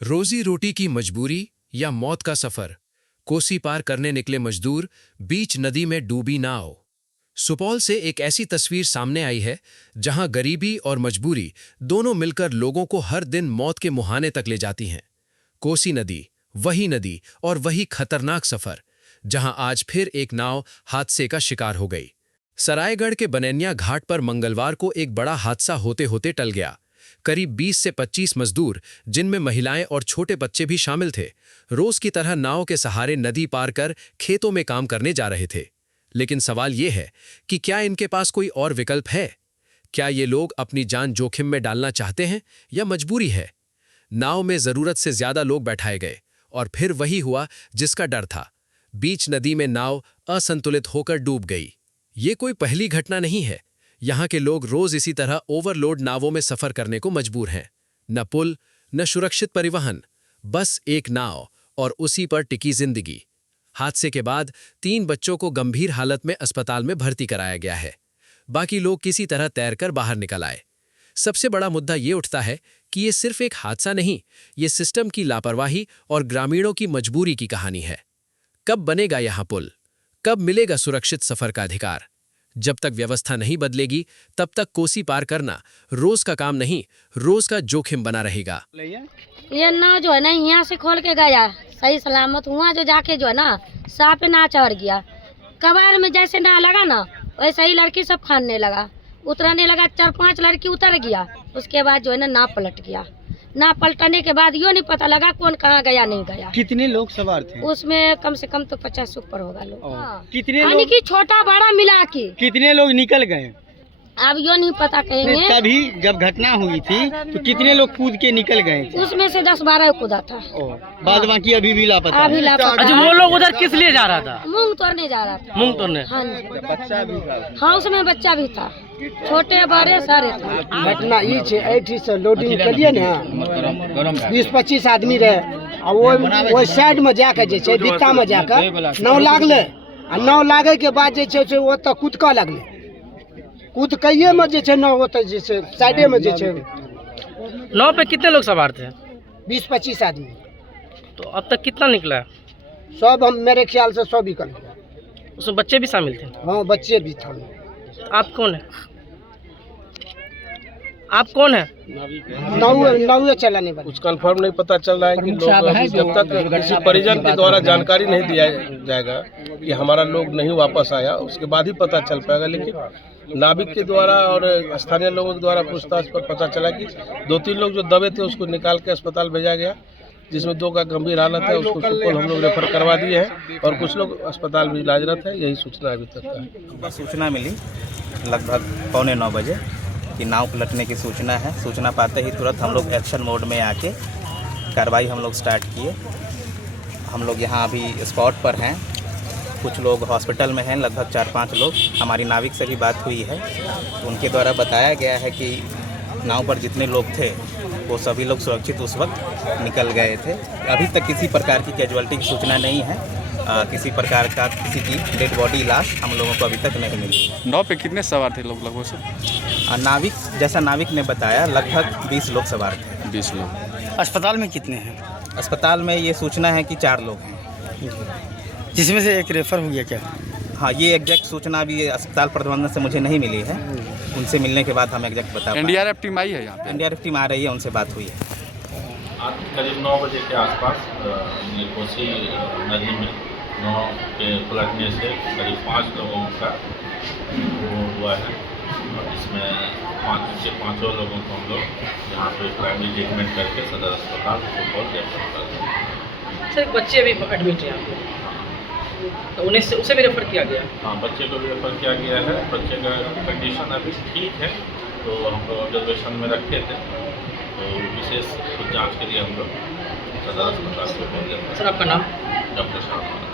रोजी रोटी की मजबूरी या मौत का सफर, कोसी पार करने निकले मजदूर, बीच नदी में डूबी नाव। सुपौल से एक ऐसी तस्वीर सामने आई है जहां गरीबी और मजबूरी दोनों मिलकर लोगों को हर दिन मौत के मुहाने तक ले जाती हैं। कोसी नदी और वही खतरनाक सफर, जहां आज फिर एक नाव हादसे का शिकार हो गई। सरायगढ़ के बनैनिया घाट पर मंगलवार को एक बड़ा हादसा होते होते टल गया। करीब 20 से 25 मजदूर, जिनमें महिलाएं और छोटे बच्चे भी शामिल थे, रोज की तरह नाव के सहारे नदी पार कर खेतों में काम करने जा रहे थे। लेकिन सवाल यह है कि क्या इनके पास कोई और विकल्प है? क्या ये लोग अपनी जान जोखिम में डालना चाहते हैं या मजबूरी है? नाव में जरूरत से ज्यादा लोग बैठाए गए और फिर वही हुआ जिसका डर था। बीच नदी में नाव असंतुलित होकर डूब गई। ये कोई पहली घटना नहीं है। यहाँ के लोग रोज इसी तरह ओवरलोड नावों में सफर करने को मजबूर हैं। न पुल, न सुरक्षित परिवहन, बस एक नाव और उसी पर टिकी जिंदगी। हादसे के बाद 3 बच्चों को गंभीर हालत में अस्पताल में भर्ती कराया गया है। बाकी लोग किसी तरह तैरकर बाहर निकल आए। सबसे बड़ा मुद्दा ये उठता है कि ये सिर्फ एक हादसा नहीं, ये सिस्टम की लापरवाही और ग्रामीणों की मजबूरी की कहानी है। कब बनेगा यहाँ पुल? कब मिलेगा सुरक्षित सफर का अधिकार? जब तक व्यवस्था नहीं बदलेगी, तब तक कोसी पार करना रोज का काम नहीं, रोज का जोखिम बना रहेगा। ये नाव जो है ना, यहाँ से खोल के गया सही सलामत, वहाँ जो जाके जो है ना सांप पे ना चढ़ गया। कबाड़ में जैसे ना लगा ना, वैसे ही लड़की सब खाने लगा, उतरने लगा। 4-5 लड़की उतर गया। उसके बाद जो है ना नाव पलट गया। नाव पलटने के बाद यो नहीं पता लगा कौन कहाँ गया नहीं गया। कितने लोग सवार थे? उसमें कम से कम तो 50 ऊपर होगा लोग। कितने यानी लोग? कि छोटा बड़ा मिला के कितने लोग निकल गए? अब यो नहीं पता कहेंगे। तभी जब घटना हुई थी तो कितने लोग कूद के निकल गए थे? उसमें से 10-12 कूदा था। बाद बाकी अभी भी लापता। अभी लापता। अच्छा, वो लोग उधर किस लिए जा रहा था? मूंग तोड़ने जा रहा था। मूंग तोड़ने? हाँ जी। बच्चा भी था? हाँ, उसमें बच्चा भी था, छोटे बड़े सारे था। घटना ई छे, एठी से लोडिंग कलिए ना, 20-25 आदमी रहे आ वो साइड में जाके जे छे, भित्ता में जाके नाव लागले आ नाव लागे के बाद जे छे से ओतऽ कूदका लगले। कूद कइये में जे छे नाव ओतऽ जे छे साइडे में जे छे। नाव पे कितने लोग सवार थे? 20-25 आदमी। तो अब तक कितना निकला है? सब हम मेरे ख्याल से सब निकल गया। उसमें बच्चे भी शामिल थे? हाँ, बच्चे भी थे। आप कौन है? आप कौन है? नाव चलाने वाले। कुछ कंफर्म नहीं पता चल रहा है कि लोग अभी जब तक किसी परिजन के द्वारा जानकारी नहीं दिया जाएगा कि हमारा लोग नहीं वापस आया, उसके बाद ही पता चल पाएगा। लेकिन नाविक के द्वारा और स्थानीय लोगों के द्वारा पूछताछ पर पता चला कि 2-3 लोग जो दबे थे उसको निकाल के अस्पताल भेजा गया, जिसमें 2 का गंभीर हालत है। उसको सुपौल हम लोग रेफर करवा दिए हैं और कुछ लोग अस्पताल में इलाजरत है। यही सूचना अभी तक है। सूचना मिली लगभग 8:45 बजे कि नाव पलटने की सूचना है। सूचना पाते ही तुरंत हम लोग एक्शन मोड में आके कार्रवाई हम लोग स्टार्ट किए। हम लोग यहाँ अभी स्पॉट पर हैं, कुछ लोग हॉस्पिटल में हैं, लगभग 4-5 लोग। हमारी नाविक से भी बात हुई है, उनके द्वारा बताया गया है कि नाव पर जितने लोग थे वो सभी लोग सुरक्षित उस वक्त निकल गए थे। अभी तक किसी प्रकार की कैजुअल्टी की सूचना नहीं है। किसी प्रकार का किसी की डेड बॉडी लाश हम लोगों को अभी तक नहीं मिली। नाव पे कितने सवार थे लोग लगभग सब? नाविक जैसा नाविक ने बताया लगभग 20 लोग सवार थे। 20 लोग। अस्पताल में कितने हैं? अस्पताल में ये सूचना है कि 4 लोग हैं, जिसमें से एक रेफर हो गया क्या? हाँ, ये एग्जैक्ट सूचना अभी अस्पताल प्रबंधन से मुझे नहीं मिली है। उनसे मिलने के बाद हम एग्जैक्ट बता पाएंगे। NDRF टीम आई है यहाँ पे? NDRF टीम आ रही है, उनसे बात हुई है। आज करीब 9 बजे के आसपास कोसी नदी में नाव के पलटने से करीब 5 लोगों का वो हुआ है। और इसमें 5 से 5 लोगों को हम लोग यहाँ पे प्राइमरी ट्रीटमेंट करके सदर अस्पताल सुपौल रेफर कर दिए। सर, बच्चे भी एडमिट हैं यहाँ पे, तो उसे भी रेफर किया गया? हाँ, बच्चे को भी रेफर किया गया है। बच्चे का कंडीशन अभी ठीक है, तो हम लोग ऑब्जर्वेशन में रखे थे, तो विशेष जांच के लिए हम लोग सदर अस्पताल सुपौल। सर, आपका नाम? डॉक्टर साहब।